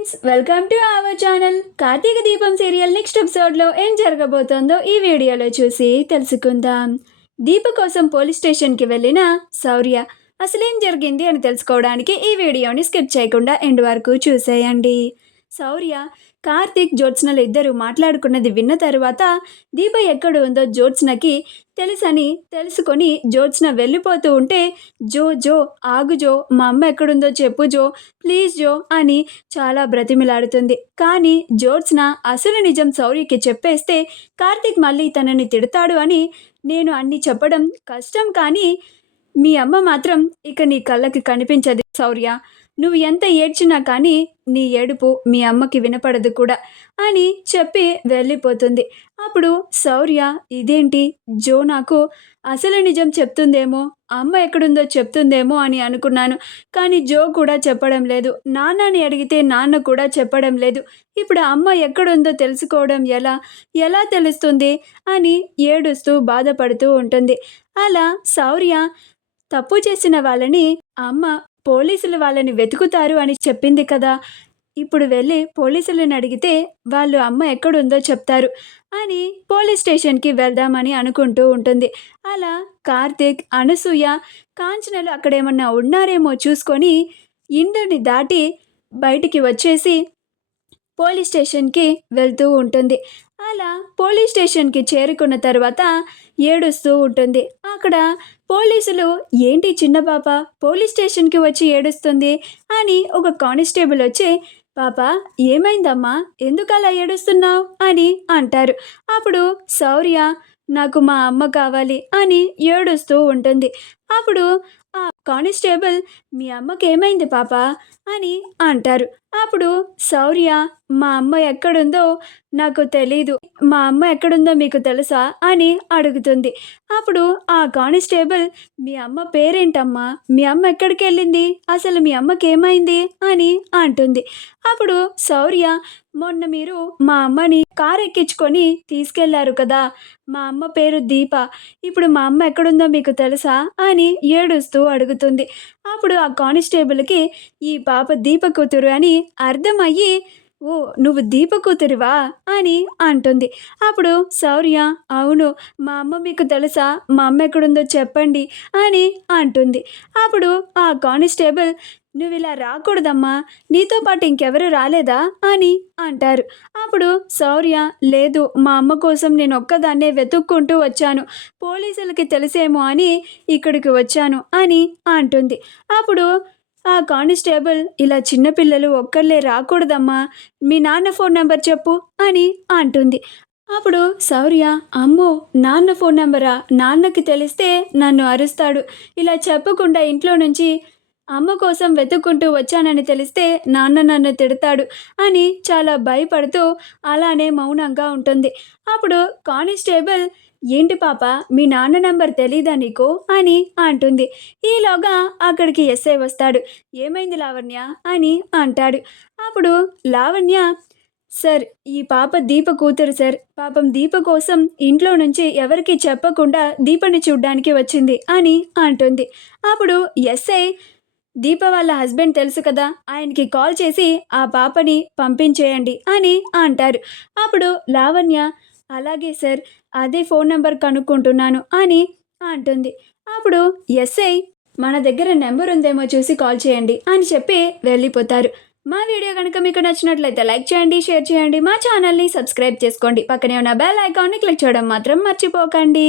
Friends, welcome to our channel. Karthika Deepam serial next ఎపిసోడ్లో ఏం జరగబోతోందో ఈ వీడియోలో చూసి తెలుసుకుందాం. దీప కోసం పోలీస్ స్టేషన్కి వెళ్ళిన శౌర్య అసలేం జరిగింది అని తెలుసుకోవడానికి ఈ వీడియోని స్కిప్ చేయకుండా ఎండ్ వరకు చూసేయండి. శౌర్య, కార్తీక్, జ్యోత్స్నలు ఇద్దరు మాట్లాడుకున్నది విన్న తరువాత దీప ఎక్కడ ఉందో జ్యోత్స్నకి తెలుసుకొని జ్యోత్స్న వెళ్ళిపోతూ ఉంటే, జో జో ఆగు జో, మా అమ్మ ఎక్కడుందో చెప్పు జో, ప్లీజ్ జో అని చాలా బ్రతిమిలాడుతుంది. కానీ జ్యోత్స్న అసలు నిజం శౌర్యకి చెప్పేస్తే కార్తీక్ మళ్ళీ తనని తిడతాడు అని నేను అన్ని చెప్పడం కష్టం, కానీ మీ అమ్మ మాత్రం ఇక నీ కళ్ళకి కనిపించదు శౌర్య. నువ్వు ఎంత ఏడ్చినా కానీ నీ ఏడుపు మీ అమ్మకి వినపడదు కూడా అని చెప్పి వెళ్ళిపోతుంది. అప్పుడు శౌర్య, ఇదేంటి జో నాకు అసలు నిజం చెప్తుందేమో, అమ్మ ఎక్కడుందో చెప్తుందేమో అని అనుకున్నాను. కానీ జో కూడా చెప్పడం లేదు. నాన్నని అడిగితే నాన్న కూడా చెప్పడం లేదు. ఇప్పుడు అమ్మ ఎక్కడుందో తెలుసుకోవడం ఎలా తెలుస్తుంది అని ఏడుస్తూ బాధపడుతూ ఉంటుంది. అలా శౌర్య తప్పు చేసిన వాళ్ళని అమ్మ పోలీసులు వాళ్ళని వెతుకుతారు అని చెప్పింది కదా, ఇప్పుడు వెళ్ళి పోలీసులను అడిగితే వాళ్ళు అమ్మ ఎక్కడుందో చెప్తారు అని పోలీస్ స్టేషన్కి వెళ్దామని అనుకుంటూ ఉంటుంది. అలా కార్తీక్, అనసూయ, కాంచనలు అక్కడేమన్నా ఉన్నారేమో చూసుకొని ఇంటిని దాటి బయటికి వచ్చేసి పోలీస్ స్టేషన్కి వెళ్తూ ఉంటుంది. అలా పోలీస్ స్టేషన్కి చేరుకున్న తర్వాత ఏడుస్తూ ఉంటుంది. అక్కడ పోలీసులు, ఏంటి చిన్న పాప పోలీస్ స్టేషన్కి వచ్చి ఏడుస్తుంది అని ఒక కానిస్టేబుల్ వచ్చి, పాప ఏమైందమ్మా, ఎందుకు అలా ఏడుస్తున్నావు అని అంటారు. అప్పుడు శౌర్య, నాకు మా అమ్మ కావాలి అని ఏడుస్తూ ఉంటుంది. అప్పుడు ఆ కానిస్టేబుల్, మీ అమ్మకి ఏమైంది పాప అని అంటారు. అప్పుడు శౌర్య, మా అమ్మ ఎక్కడుందో నాకు తెలీదు, మా అమ్మ ఎక్కడుందో మీకు తెలుసా అని అడుగుతుంది. అప్పుడు ఆ కానిస్టేబుల్, మీ అమ్మ పేరేంటమ్మా, మీ అమ్మ ఎక్కడికి వెళ్ళింది, అసలు మీ అమ్మకి ఏమైంది అని అంటుంది. అప్పుడు శౌర్య, మొన్న మీరు మా అమ్మని కారు ఎక్కించుకొని తీసుకెళ్లారు కదా, మా అమ్మ పేరు దీప, ఇప్పుడు మా అమ్మ ఎక్కడుందో మీకు తెలుసా అని ఏడుస్తూ అడుగుతుంది. అప్పుడు ఆ కానిస్టేబుల్కి ఈ పాప దీప కూతురు అని అర్థమయ్యి, ఓ నువ్వు దీప కూతురివా అని అంటుంది. అప్పుడు శౌర్య, అవును, మా అమ్మ మీకు తెలుసా, మా అమ్మ ఎక్కడుందో చెప్పండి అని అంటుంది. అప్పుడు ఆ కానిస్టేబుల్, నువ్వు ఇలా రాకూడదమ్మా, నీతో పాటు ఇంకెవరు రాలేదా అని అంటారు. అప్పుడు శౌర్య, లేదు, మా అమ్మ కోసం నేను ఒక్కదాన్నే వెతుక్కుంటూ వచ్చాను, పోలీసులకి తెలిసేమో అని ఇక్కడికి వచ్చాను అని అంటుంది. అప్పుడు ఆ కానిస్టేబుల్, ఇలా చిన్నపిల్లలు ఒక్కళ్ళే రాకూడదమ్మా, మీ నాన్న ఫోన్ నెంబర్ చెప్పు అని అంటుంది. అప్పుడు శౌర్య, అమ్మో నాన్న ఫోన్ నెంబరా, నాన్నకి తెలిస్తే నన్ను అరుస్తాడు, ఇలా చెప్పకుండా ఇంట్లో నుంచి అమ్మ కోసం వెతుక్కుంటూ వచ్చానని తెలిస్తే నాన్న నన్ను తిడతాడు అని చాలా భయపడుతూ అలానే మౌనంగా ఉంటుంది. అప్పుడు కానిస్టేబుల్, ఏంటి పాప, మీ నాన్న నంబర్ తెలీదా నీకు అని అంటుంది. ఈలోగా అక్కడికి ఎస్ఐ వస్తాడు. ఏమైంది లావణ్య అని అంటాడు. అప్పుడు లావణ్య, సార్, ఈ పాప దీప కూతురు సార్, పాపం దీప కోసం ఇంట్లో నుంచి ఎవరికి చెప్పకుండా దీపని చూడ్డానికి వచ్చింది అని అంటుంది. అప్పుడు ఎస్ఐ, దీప వాళ్ళ హస్బెండ్ తెలుసు కదా, ఆయనకి కాల్ చేసి ఆ పాపని పంపించేయండి అని అంటారు. అప్పుడు లావణ్య, అలాగే సార్, అదే ఫోన్ నెంబర్ కనుక్కుంటున్నాను అని అంటుంది. అప్పుడు ఎస్ఐ, మన దగ్గర నెంబర్ ఉందేమో చూసి కాల్ చేయండి అని చెప్పి వెళ్ళిపోతారు. మా వీడియో కనుక మీకు నచ్చినట్లయితే లైక్ చేయండి, షేర్ చేయండి, మా ఛానల్ని సబ్స్క్రైబ్ చేసుకోండి, పక్కనే ఉన్న బెల్ ఐకాన్ని క్లిక్ చేయడం మాత్రం మర్చిపోకండి.